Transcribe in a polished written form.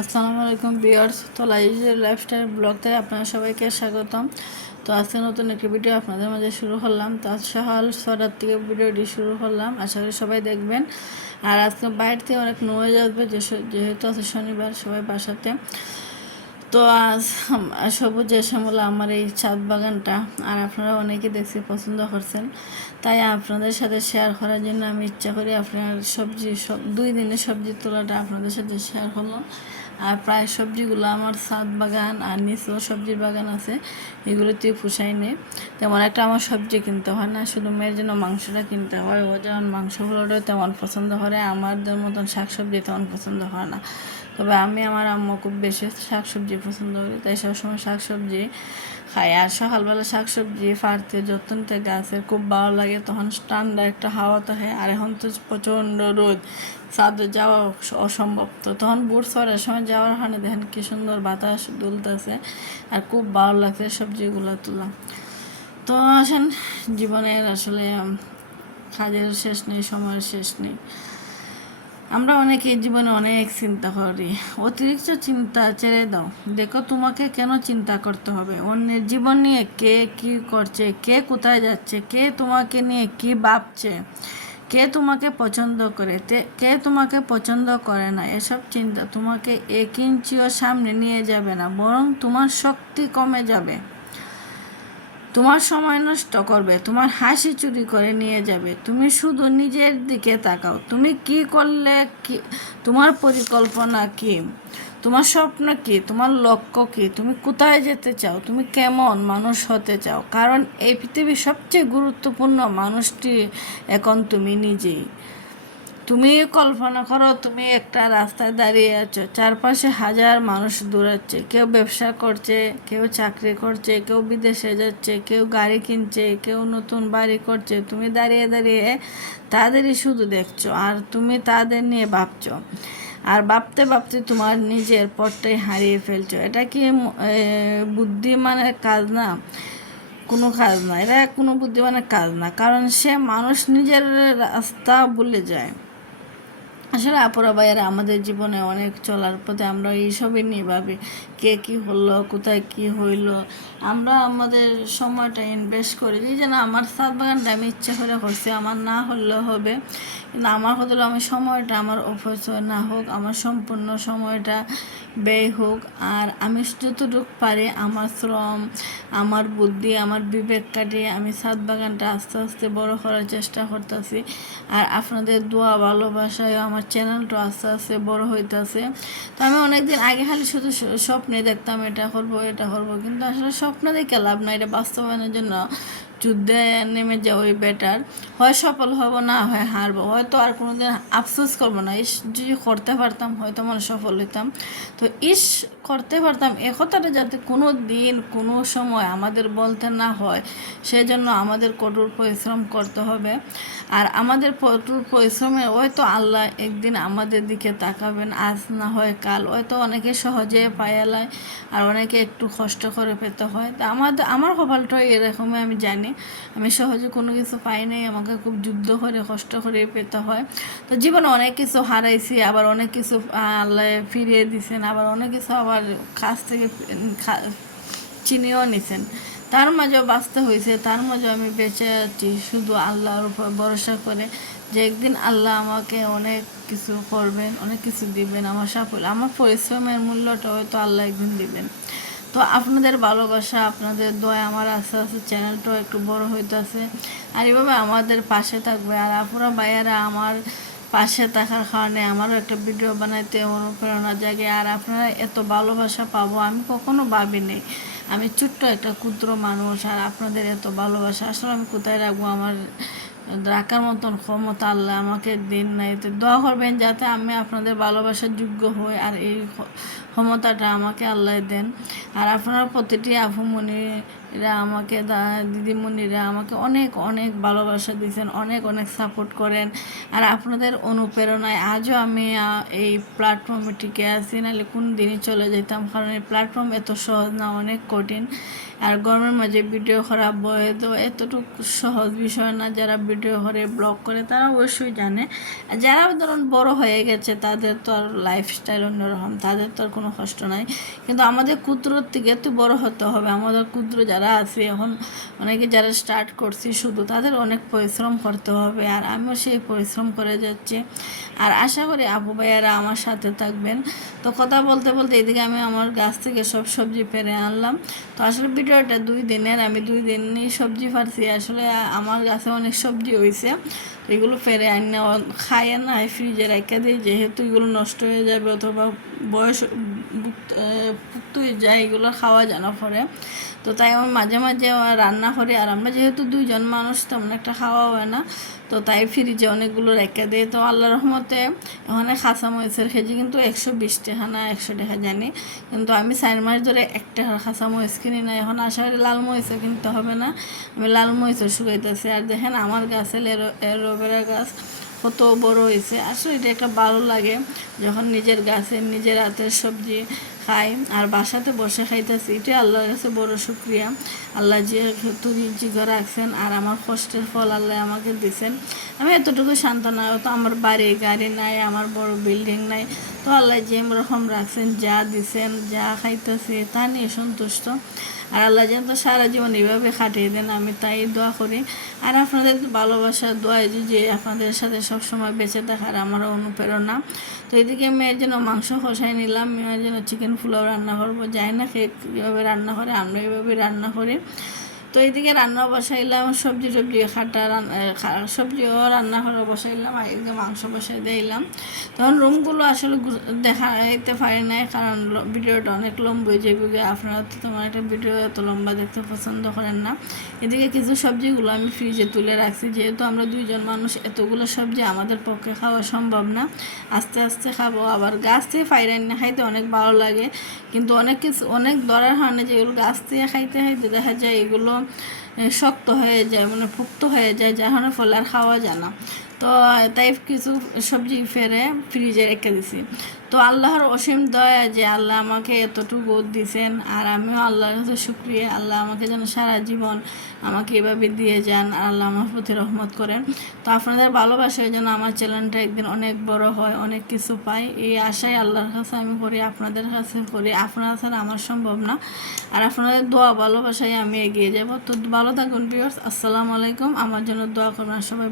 আসসালামু আলাইকুম ভিউয়ার্স। তো লাইজের লাইফস্টাইল ব্লগতে আপনারা সবাইকে স্বাগতম। তো আজকে নতুন একটি ভিডিও আপনাদের মাঝে শুরু করলাম। তো আজ সকাল 6টার থেকে ভিডিওটি শুরু করলাম, আশা করি সবাই দেখবেন। আর আজকে বাইরে থেকে অনেক নয়েজ আসবে, যেহেতু আছে শনিবার, সবাই বাসাতে। তো আজ সবুজ শ্যামলা আমার এই ছাদ বাগানটা, আর আপনারা অনেকে দেখছি পছন্দ করছেন, তাই আপনাদের সাথে শেয়ার করার জন্য আমি ইচ্ছা করি আপনার সব 2 দিনের সবজি তোলাটা আপনাদের সাথে শেয়ার করলাম। আর প্রায় সবজিগুলো আমার ছাদ বাগান আর নিচেও সবজির বাগান আছে, এগুলোতে পোষাই নেই। তেমন একটা আমার সবজি কিনতে হয় না, শুধু মেয়ের জন্য মাংসটা কিনতে হয়। ও যেমন মাংসগুলোটাও তেমন পছন্দ করে, আমাদের মতন শাকসবজি তেমন পছন্দ হয় না। তবে আমি আমার আম্মু খুব বেশি শাকসবজি পছন্দ করি, তাই সবসময় শাকসবজি খাই। আর সকালবেলা শাকসবজি ফাড়তে যত্নতে গাছের খুব ভালো লাগে, তখন ঠান্ডা একটা হাওয়া থাকে। আর এখন তো প্রচণ্ড রোদ, ছাদে যাওয়া অসম্ভব। তো তখন বুট ছড়ার সময় যাওয়ার হানে দেখেন কি সুন্দর বাতাস দুলতেছে, আর খুব ভালো লাগছে সবজিগুলো তোলা। তো আসেন, জীবনের আসলে কাজের শেষ নেই, সময়ের শেষ নেই। আমরা অনেকে জীবনে অনেক চিন্তা করি, অতিরিক্ত চিন্তা ছেড়ে দাও। দেখো, তোমাকে কেন চিন্তা করতে হবে? অন্যের জীবন নিয়ে কে কি করছে, কে কোথায় যাচ্ছে, কে তোমাকে নিয়ে কি ভাবছে, কে তোমাকে পছন্দ করে, কে তোমাকে পছন্দ করে না, এসব চিন্তা তোমাকে 1 ইঞ্চিও সামনে নিয়ে যাবে না, বরং তোমার শক্তি কমে যাবে, তোমার সময় নষ্ট করবে, তোমার হাসি চুরি করে নিয়ে যাবে। তুমি শুধু নিজের দিকে তাকাও, তুমি কি করলে, কি তোমার পরিকল্পনা কি, তোমার স্বপ্ন কি, তোমার লক্ষ্য কি, তুমি কোথায় যেতে চাও, তুমি কেমন মানুষ হতে চাও। কারণ এই পৃথিবীর সবচেয়ে গুরুত্বপূর্ণ মানুষটি এখন তুমি নিজেই। তুমি কল্পনা করো, তুমি একটা রাস্তায় দাঁড়িয়ে আছো, চারপাশে হাজার মানুষ দৌড়াচ্ছে, কেউ ব্যবসা করছে, কেউ চাকরি করছে, কেউ বিদেশে যাচ্ছে, কেউ গাড়ি কিনছে, কেউ নতুন বাড়ি করছে। তুমি দাঁড়িয়ে দাঁড়িয়ে তাদেরই শুধু দেখছো, আর তুমি তাদের নিয়ে ভাবছো, আর ভাবতে ভাবতে তোমার নিজের পথটাই হারিয়ে ফেলছো। এটা কি বুদ্ধিমানের কাজ না? কোনো কাজ না, এটা কোনো বুদ্ধিমানের কাজ না, কারণ সে মানুষ নিজের রাস্তা ভুলে যায়। আসলে আপুরা ভাইয়ারা, আমাদের জীবনে অনেক চলার পথে আমরা এইসবই নিয়ে ভাবি, কে কী হলো, কোথায় কী হইলো। আমরা আমাদের সময়টা ইনভেস্ট করি, এই যে না, আমার ছাদ বাগানটা আমি ইচ্ছা করে করছি, আমার না হলেও হবে, কিন্তু আমার হলো আমি সময়টা আমার অপচয় না হোক, আমার সম্পূর্ণ সময়টা ব্যয় হোক। আর আমি যতটুকু পারি আমার শ্রম, আমার বুদ্ধি, আমার বিবেক কাটিয়ে আমি ছাদ বাগানটা আস্তে আস্তে বড় করার চেষ্টা করতেছি। আর আপনাদের দোয়া ভালোবাসায় আমার চ্যানেলটা আস্তে আস্তে বড় হইতেছে। তো আমি অনেকদিন আগে খালি শুধু স্বপ্নে দেখতাম এটা করবো এটা করবো, কিন্তু আসলে স্বপ্ন দেখে লাভ না, এটা বাস্তবায়নের জন্য যুদ্ধে নেমে যাওয়াই বেটার। হয় সফল হব, না হয় হারবো, হয়তো আর কোনোদিন আফসোস করবো না, যদি করতে পারতাম হয়তো মানে সফল হইতাম। তো করতে পারতাম এ কথাটা যাতে কোনো দিন কোনো সময় আমাদের বলতে না হয়, সেজন্য আমাদের কঠোর পরিশ্রম করতে হবে। আর আমাদের কঠোর পরিশ্রমে হয়তো আল্লাহ একদিন আমাদের দিকে তাকাবেন, আজ না হয় কাল। হয়তো অনেকে সহজে পায়ালায়, আর অনেকে একটু কষ্ট করে পেতে হয়। তা আমার কপালটাই এরকমই, আমি জানি আমি সহজে কোনো কিছু পাই নাই, আমাকে খুব যুদ্ধ করে কষ্ট করে পেতে হয়। তো জীবনে অনেক কিছু হারাইছি, আবার অনেক কিছু আল্লাহ ফিরিয়ে দিছেন, আবার অনেক কিছু আবার কাছ থেকে চিনিয়েও নিছেন। তার মাঝেও বাঁচতে হয়েছে, তার মাঝেও আমি বেঁচে আছি শুধু আল্লাহর উপর ভরসা করে, যে একদিন আল্লাহ আমাকে অনেক কিছু করবেন, অনেক কিছু দিবেন। আমার সাফল্য, আমার পরিশ্রমের মূল্যটা হয়তো আল্লাহ একদিন দিবেন। তো আপনাদের ভালোবাসা, আপনাদের দয়া আমার আস্তে আস্তে চ্যানেলটাও একটু বড় হইতেছে, আর এভাবে আমাদের পাশে থাকবে। আর আপুরা ভাইয়ারা আমার পাশে থাকার কারণে আমারও একটা ভিডিও বানাইতে অনুপ্রেরণা জাগে। আর আপনারা এত ভালোবাসা পাবো আমি কখনো ভাবিনি। আমি ছোট্ট একটা ক্ষুদ্র মানুষ, আর আপনাদের এত ভালোবাসা আসলে আমি কোথায় রাখবো? আমার রাখার মতন ক্ষমতা আল্লাহ আমাকে দিন নাই। তো দোয়া করবেন যাতে আমি আপনাদের ভালোবাসার যোগ্য হই, আর এই ক্ষমতাটা আমাকে আল্লাহ দেন। আর আপনারা প্রতিটি আফুমনি এরা আমাকে দিদিমণিরা আমাকে অনেক অনেক ভালোবাসা দিয়েছেন, অনেক অনেক সাপোর্ট করেন। আর আপনাদের অনুপ্রেরণায় আজও আমি এই প্ল্যাটফর্মে টিকে আছি, নাহলে কোন দিনই চলে যেতাম। কারণ এই প্ল্যাটফর্ম এত সহজ না, অনেক কঠিন। আর গরমের মাঝে ভিডিও করা তো এতটুকু সহজ বিষয় না। যারা ভিডিও করে ব্লগ করে তারা অবশ্যই জানে। যারা ধরুন বড় হয়ে গেছে তাদের তো আর লাইফস্টাইল অন্যরকম, তাদের তো আর কোনো কষ্ট নাই। কিন্তু আমাদের ক্ষুদ্রর থেকে একটু বড় হতে হবে। আমাদের ক্ষুদ্র যারা আছে এখন, অনেকে যারা স্টার্ট করছি শুধু, তাদের অনেক পরিশ্রম করতে হবে। আর আমিও সেই পরিশ্রম করে যাচ্ছি। আর আশা করি আপু ভাইয়ারা আমার সাথে থাকবেন। তো কথা বলতে বলতে এদিকে আমি আমার গাছ থেকে সব সবজি পেরে আনলাম। তো আসলে ভিডিওটা 2 দিনের, আমি 2 দিনই সবজি পারছি। আসলে আমার গাছে অনেক সবজি হয়েছে, তো এগুলো ফেরে আনে খাইয়ে না ফ্রিজে রেখে দিই, যেহেতু এগুলো নষ্ট হয়ে যাবে অথবা বয়স পুক্ত হয়ে যায়, এগুলো খাওয়া জানা পরে। তো তাই আমি মাঝে মাঝে রান্না করি। আর আমরা যেহেতু 2 জন মানুষ, তেমন একটা খাওয়া হয় না, তো তাই ফ্রিজে অনেকগুলো রেখে দিই। তো আল্লাহ রহমতে ওখানে খাসা মরিচের কেজি কিন্তু 120 টাকা না 100 টাকা জানি, কিন্তু আমি 4 মাস ধরে 1 টাকার খাসা মরিচ কিনি না। এখন আশা করি লাল মরিচও কিনতে হবে না, আমি লাল মরিচও শুকাইতেছি। আর দেখেন আমার গাছে অ্যালোভেরা গাছ কত বড় হয়েছে। আসলে এটা একটা ভালো লাগে যখন নিজের গাছে নিজের হাতের সবজি খাই আর বাসাতে বসে খাইতেছি। এটাই আল্লাহর কাছে বড় শুকরিয়া। আল্লাহ যেহেতু রিজিকে রাখছেন আর আমার কষ্টের ফল আল্লাহ আমাকে দিছেন, আমি এতটুকু শান্ত না। তো আমার বাড়ি গাড়ি নাই, আমার বড় বিল্ডিং নাই, তো আল্লাহ যে রকম রাখছেন, যা দিছেন, যা খাইতেছি তা নিয়ে সন্তুষ্ট। আর আল্লাহ যেন তো সারা জীবন এইভাবে খাটিয়ে দেন, আমি তাই দোয়া করি। আর আপনাদের ভালোবাসার দোয়াই যে আপনাদের সাথে সবসময় বেঁচে থাকার আমারও অনুপ্রেরণা। তো এদিকে মেয়ের জন্য মাংস কষাই নিলাম, মেয়ের জন্য চিকেন পোলাও রান্না করবো। যাই না খেয়ে কীভাবে রান্না করে, আমরা এইভাবে রান্না করি। তো এইদিকে রান্না বসাইলাম, সবজি সবজিও রান্না করে বসাইলাম, আর এদিকে মাংস বসাই দিলাম। তখন রুমগুলো আসলে দেখাইতে পারি নাই, কারণ ভিডিওটা অনেক লম্বা হয়ে যাবে। আপনারা তো তোমার একটা ভিডিও এত লম্বা দেখতে পছন্দ করেন না। এদিকে কিছু সবজিগুলো আমি ফ্রিজে তুলে রাখছি, যেহেতু আমরা 2 জন মানুষ, এতগুলো সবজি আমাদের পক্ষে খাওয়া সম্ভব না। আস্তে আস্তে খাবো। আবার গাছ থেকে ফাইরান না খাইতে অনেক ভালো লাগে, কিন্তু অনেক কিছু অনেক দরার হয় যেগুলো গাছ থেকে খাইতে খাইতে দেখা যায় এগুলো শক্ত হয়ে যায়, মানে পুক্ত হয়ে যায়, যার ফলে আর খাওয়া যায় না। তো তাই কিছু সবজি ফেরে ফ্রিজে রেখে দিছি। তো আল্লাহর অসীম দয়া যে আল্লাহ আমাকে এতটুকু দিয়েছেন, আর আমিও আল্লাহর কাছে শুকরিয়া। আল্লাহ আমাকে যেন সারা জীবন আমাকে এভাবে দিয়ে যান, আল্লাহ আমার প্রতি রহমত করেন। তো আপনাদের ভালোবাসায় যেন আমার চ্যানেলটা একদিন অনেক বড় হয়, অনেক কিছু পাই, এই আশাই আল্লাহর কাছে আমি করি, আপনাদের কাছে করি। আপনারা ছাড়া আমার সম্ভব না। আর আপনাদের দোয়া ভালোবাসায় আমি এগিয়ে যাব। তো ভালো থাকুন ভিউয়ার্স, আসসালামু আলাইকুম। আমার জন্য দোয়া করবেন সবাই।